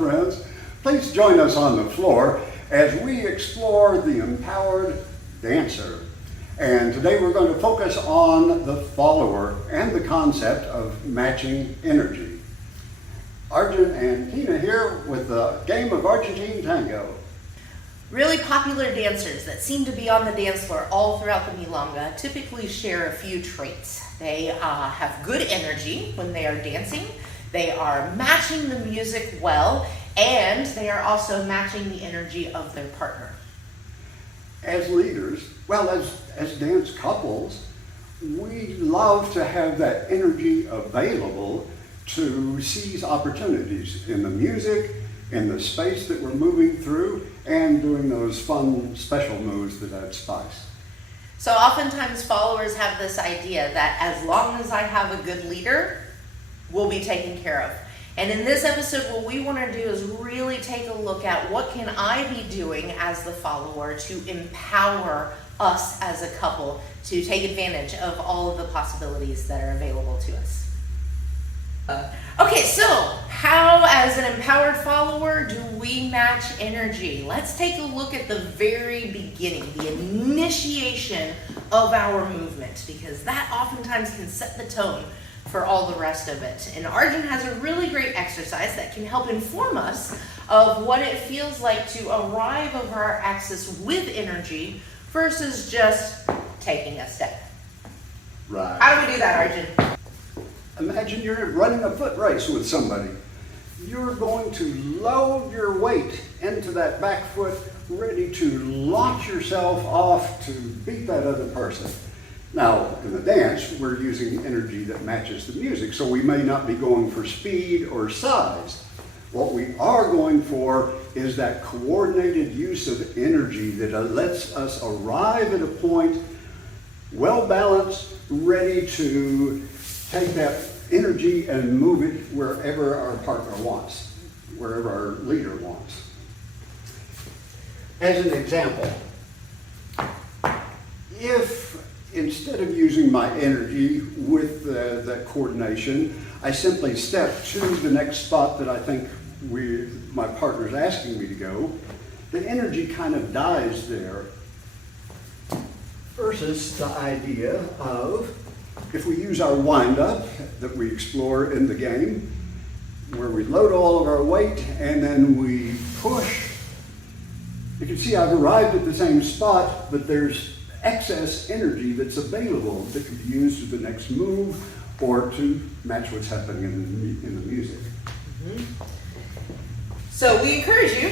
friends. Please join us on the floor as we explore the Empowered Dancer. And today we're going to focus on the follower and the concept of matching energy. Arjun and Tina here with the game of Argentine Tango. Really popular dancers that seem to be on the dance floor all throughout the Milonga typically share a few traits. They have good energy when they are dancing, they are matching the music well, and they are also matching the energy of their partner. As leaders, well, as dance couples, we love to have that energy available to seize opportunities in the music, in the space that we're moving through, and doing those fun special moves that add spice. So oftentimes followers have this idea that as long as I have a good leader, we'll be taken care of. And in this episode, what we want to do is really take a look at what can I be doing as the follower to empower us as a couple to take advantage of all of the possibilities that are available to us. Okay, so how, as an empowered follower, do we match energy? Let's take a look at the very beginning, the initiation of our movement, because that oftentimes can set the tone for all the rest of it. And Arjun has a really great exercise that can help inform us of what it feels like to arrive over our axis with energy versus just taking a step. Right. How do we do that, Arjun? Imagine you're running a foot race with somebody. You're going to load your weight into that back foot, ready to launch yourself off to beat that other person. Now, in the dance, we're using energy that matches the music, so we may not be going for speed or size. What we are going for is that coordinated use of energy that lets us arrive at a point well balanced, ready to take that energy and move it wherever our partner wants, wherever our leader wants. As an example, if instead of using my energy with that coordination, I simply step to the next spot that I think my partner's asking me to go, the energy kind of dies there versus the idea of if we use our wind-up that we explore in the game, where we load all of our weight and then we push. You can see I've arrived at the same spot, but there's excess energy that's available that can be used for the next move or to match what's happening in the music. Mm-hmm. So we encourage you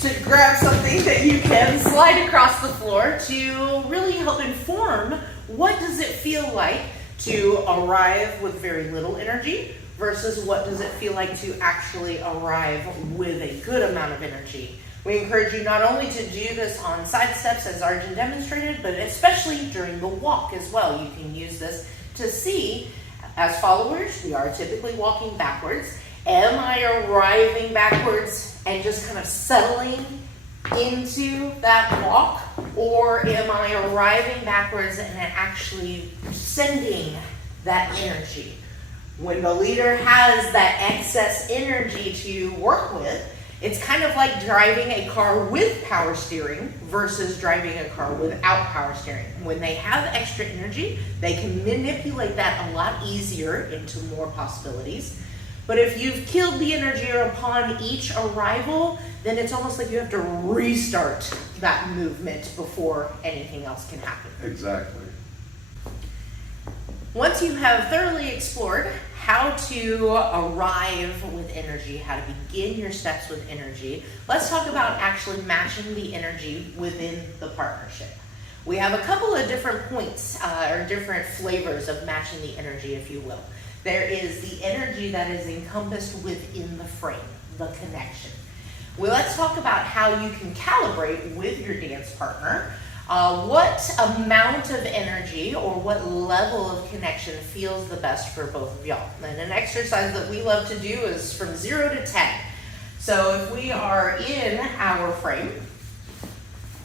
to grab something that you can slide across the floor to really help inform what does it feel like to arrive with very little energy versus what does it feel like to actually arrive with a good amount of energy. We encourage you not only to do this on side steps as Arjun demonstrated, but especially during the walk as well. You can use this to see, as followers, we are typically walking backwards. Am I arriving backwards and just kind of settling into that walk, or am I arriving backwards and actually sending that energy? When the leader has that excess energy to work with, it's kind of like driving a car with power steering versus driving a car without power steering. When they have extra energy, they can manipulate that a lot easier into more possibilities. But if you've killed the energy upon each arrival, then it's almost like you have to restart that movement before anything else can happen. Exactly. Once you have thoroughly explored how to arrive with energy, how to begin your steps with energy, let's talk about actually matching the energy within the partnership. We have a couple of different points or different flavors of matching the energy, if you will. There is the energy that is encompassed within the frame, the connection. Well, let's talk about how you can calibrate with your dance partner. What amount of energy or what level of connection feels the best for both of y'all? And an exercise that we love to do is from 0 to 10. So if we are in our frame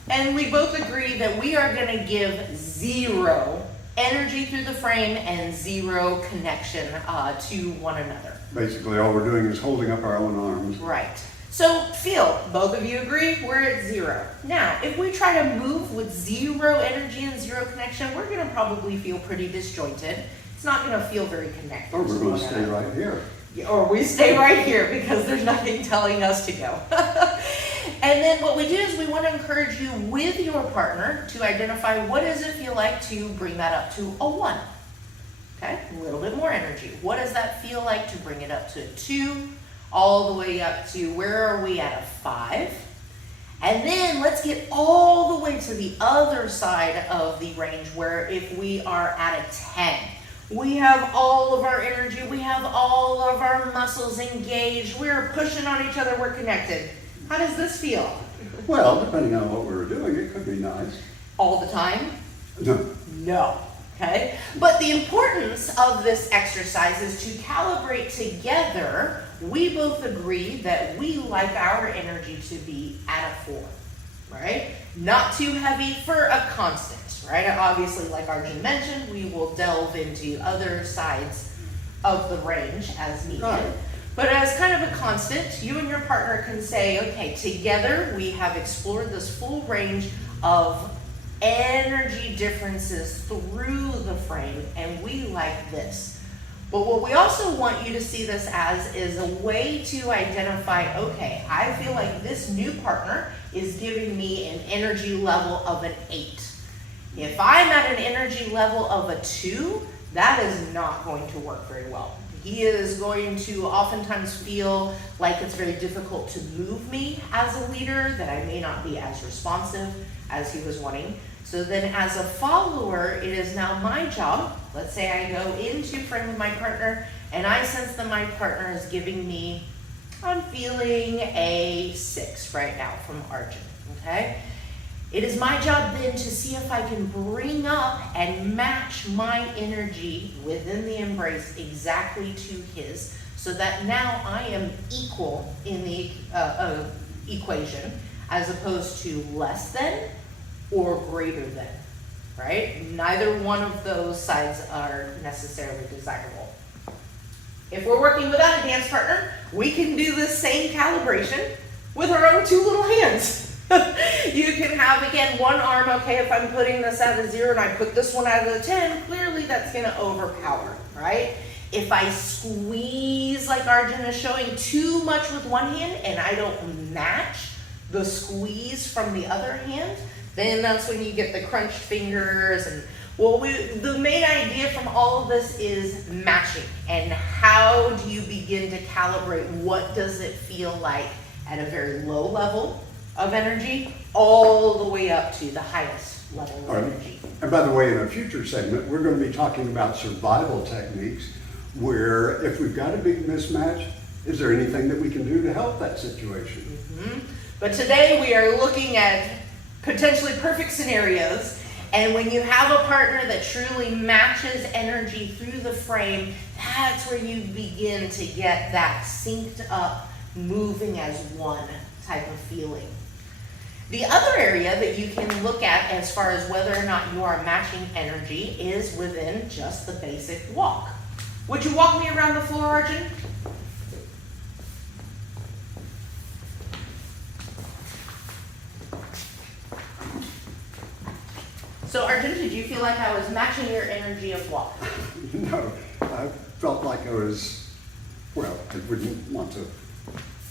and we both agree that we are going to give 0 energy through the frame and zero connection to one another. Basically, all we're doing is holding up our own arms. Right. So feel, both of you agree, we're at zero. Now, if we try to move with zero energy and zero connection, we're going to probably feel pretty disjointed. It's not going to feel very connected. Or we're going to stay right here. Or we stay right here because there's nothing telling us to go. And then what we do is we want to encourage you with your partner to identify what does it feel like to bring that up to a 1. Okay, a little bit more energy. What does that feel like to bring it up to a 2, all the way up to where are we at a 5? And then let's get all the way to the other side of the range where if we are at a 10, we have all of our energy, we have all of our muscles engaged, we're pushing on each other, we're connected. How does this feel? Well, depending on what we were doing, it could be nice. All the time? No. No. Okay? But the importance of this exercise is to calibrate together. We both agree that we like our energy to be at a 4, right? Not too heavy for a constant, right? Obviously, like Arjun mentioned, we will delve into other sides of the range as needed. Right. But as kind of a constant, you and your partner can say, okay, together we have explored this full range of energy differences through the frame, and we like this. But what we also want you to see this as is a way to identify, okay, I feel like this new partner is giving me an energy level of an 8. If I'm at an energy level of a 2, that is not going to work very well. He is going to oftentimes feel like it's very difficult to move me as a leader, that I may not be as responsive as he was wanting. So then as a follower, it is now my job. Let's say I go into frame with my partner and I sense that my partner is giving me, I'm feeling a 6 right now from Arjun, okay? It is my job then to see if I can bring up and match my energy within the embrace exactly to his, so that now I am equal in the equation as opposed to less than or greater than, right? Neither one of those sides are necessarily desirable. If we're working without a dance partner, we can do this same calibration with our own 2 little hands. You can have, again, one arm, okay, if I'm putting this at a 0 and I put this one at a 10, clearly that's gonna overpower, right? If I squeeze like Arjun is showing too much with one hand and I don't match the squeeze from the other hand, then that's when you get the crunched fingers. And well, the main idea from all of this is matching. And how do you begin to calibrate? What does it feel like at a very low level of energy all the way up to the highest level of energy? And by the way, in a future segment, we're going to be talking about survival techniques where if we've got a big mismatch, is there anything that we can do to help that situation? Mm-hmm. But today we are looking at potentially perfect scenarios, and when you have a partner that truly matches energy through the frame, that's where you begin to get that synced up, moving as one type of feeling. The other area that you can look at as far as whether or not you are matching energy is within just the basic walk. Would you walk me around the floor, Arjun? So Arjun, did you feel like I was matching your energy of walk? No, I felt like I was, well, I wouldn't want to.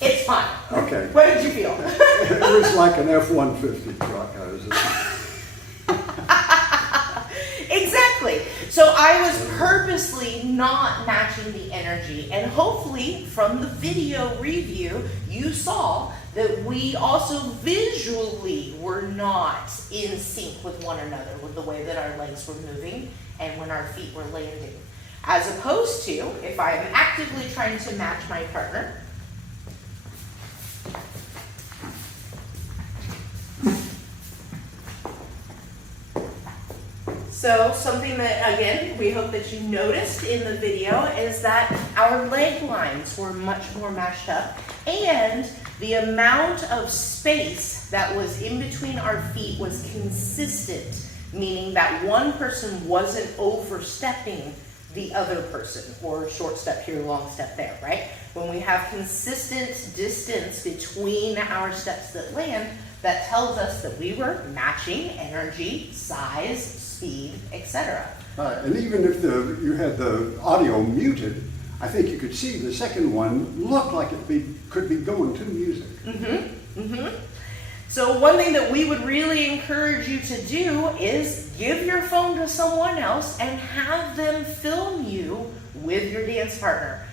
It's fine. Okay. What did you feel? It was like an F-150 truck. I was Exactly. So I was purposely not matching the energy, and hopefully from the video review you saw that we also visually were not in sync with one another with the way that our legs were moving and when our feet were landing. As opposed to if I am actively trying to match my partner, so something that, again, we hope that you noticed in the video is that our leg lines were much more matched up, and the amount of space that was in between our feet was consistent meaning that one person wasn't overstepping the other person, or short step here, long step there, right? When we have consistent distance between our steps that land, that tells us that we were matching energy, size, speed, etc. And even if you had the audio muted, I think you could see the second one looked like it could be going to music. So one thing that we would really encourage you to do is give your phone to someone else and have them film you with your dance partner.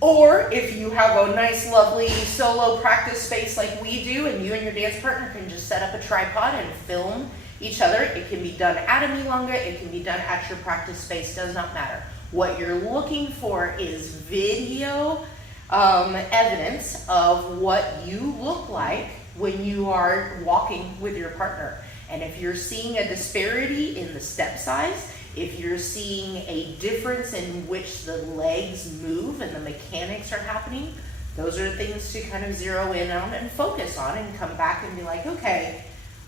Or if you have a nice, lovely solo practice space like we do, and you and your dance partner can just set up a tripod and film each other. It can be done at a Milonga, it can be done at your practice space, does not matter. What you're looking for is video evidence of what you look like when you are walking with your partner. And if you're seeing a disparity in the step size, if you're seeing a difference in which the legs move and the mechanics are happening, those are things to kind of zero in on and focus on and come back and be like, okay,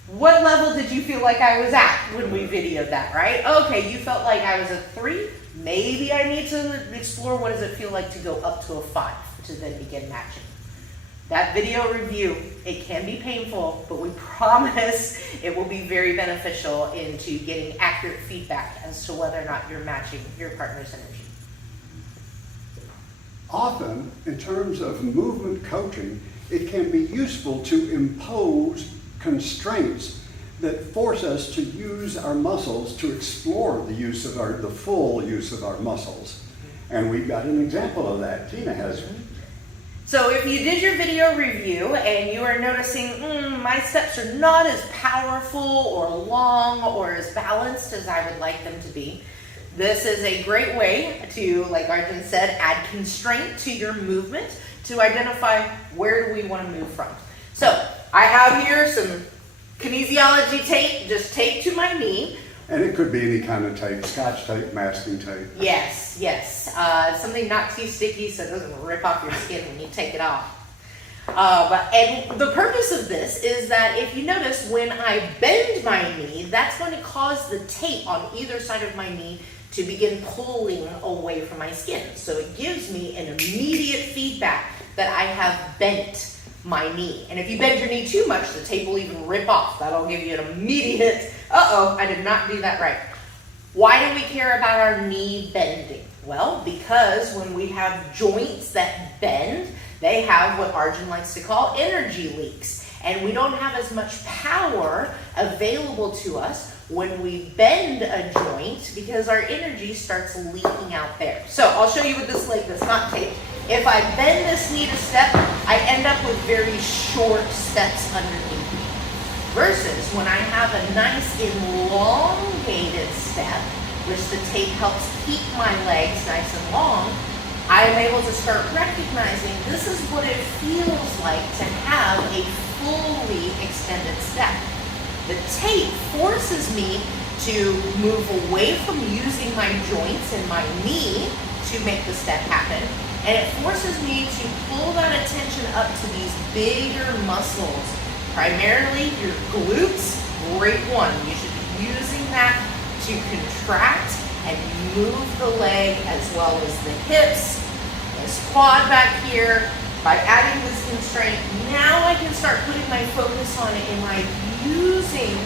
what level did you feel like I was at when we videoed that, right? Okay, you felt like I was a 3. Maybe I need to explore what does it feel like to go up to a 5 to then begin matching. That video review, it can be painful, but we promise it will be very beneficial into getting accurate feedback as to whether or not you're matching your partner's energy. Often, in terms of movement coaching, it can be useful to impose constraints that force us to use our muscles to explore the use of the full use of our muscles. And we've got an example of that. Tina has. So if you did your video review and you are noticing, my steps are not as powerful or long or as balanced as I would like them to be, this is a great way to, like Arjun said, add constraint to your movement to identify where do we want to move from. So I have here some kinesiology tape, just taped to my knee. And it could be any kind of tape, Scotch tape, masking tape. Yes. Something not too sticky so it doesn't rip off your skin when you take it off. And the purpose of this is that if you notice, when I bend my knee, that's going to cause the tape on either side of my knee to begin pulling away from my skin. So it gives me an immediate feedback that I have bent my knee. And if you bend your knee too much, the tape will even rip off. That'll give you an immediate, uh-oh, I did not do that right. Why do we care about our knee bending? Well, because when we have joints that bend, they have what Arjun likes to call energy leaks. And we don't have as much power available to us when we bend a joint because our energy starts leaking out there. So I'll show you with this leg that's not taped. If I bend this knee to step, I end up with very short steps underneath me. Versus when I have a nice elongated step, which the tape helps keep my legs nice and long, I am able to start recognizing this is what it feels like to have a fully extended step. The tape forces me to move away from using my joints and my knee to make the step happen. And it forces me to pull that attention up to these bigger muscles. Primarily your glutes, great one. You should be using that to contract and move the leg as well as the hips, this quad back here. By adding this constraint, now I can start putting my focus on it. Am I using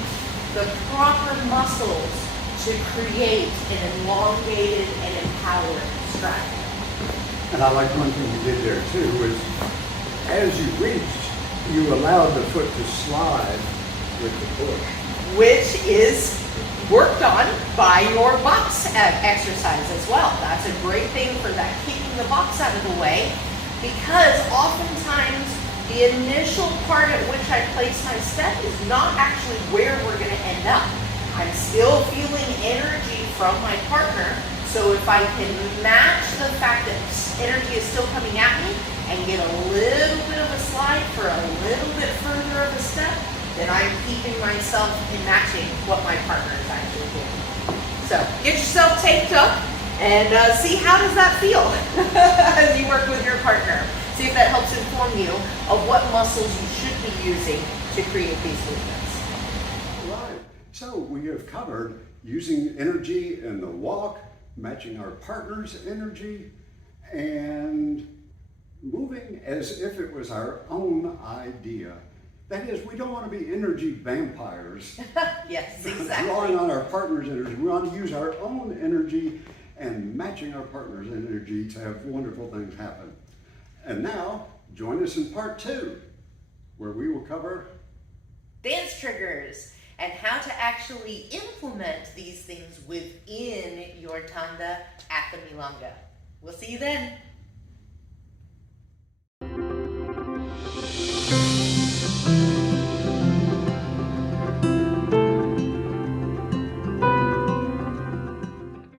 the proper muscles to create an elongated and empowered stride? And I like one thing you did there too, was as you reached, you allowed the foot to slide with the push. Which is worked on by your box exercise as well. That's a great thing for that, kicking the box out of the way, because oftentimes the initial part at which I place my step is not actually where we're going to end up. I'm still feeling energy from my partner. So if I can match the fact that energy is still coming at me and get a little bit of a slide for a little bit further of a step, then I'm keeping myself in matching what my partner is actually doing. So get yourself taped up and see how does that feel as you work with your partner. See if that helps inform you of what muscles you should be using to create these movements. Right. So we have covered using energy in the walk, matching our partner's energy, and moving as if it was our own idea. That is, we don't want to be energy vampires. Yes, exactly. Drawing on our partner's energy. We want to use our own energy and matching our partner's energy to have wonderful things happen. And now, join us in part 2, where we will cover dance triggers and how to actually implement these things within your tanda at the Milonga. We'll see you then.